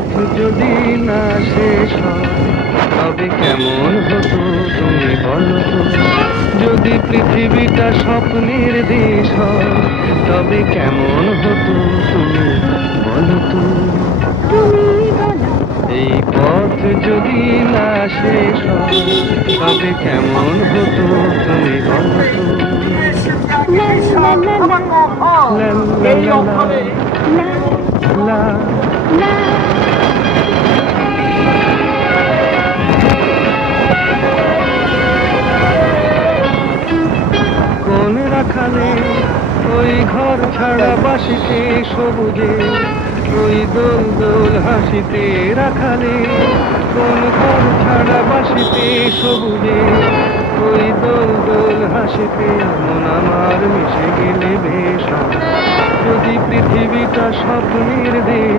পথ যদি না শেষ হয় তবে কেমন হতো তুমি বলো তো। যদি পৃথিবীটা স্বপ্নের দেশ হয় তবে কেমন হতো তুমি বলো তো। এই পথ যদি না শেষ হয় তবে কেমন হতো তুমি বলো তো। লা লা লা লা লা। কোন রাখালে ওই ঘর ছাড়া বাসিতে সবুজে, ওই দোল দোল হাসিতে রাখালে। কোন ঘর ছাড়া বাসিতে সবুজে, ওই দোল দোল হাসিতে মন আমার মিশে গেলে বেশ হয়। যদি পৃথিবীটা স্বপ্নের দেশ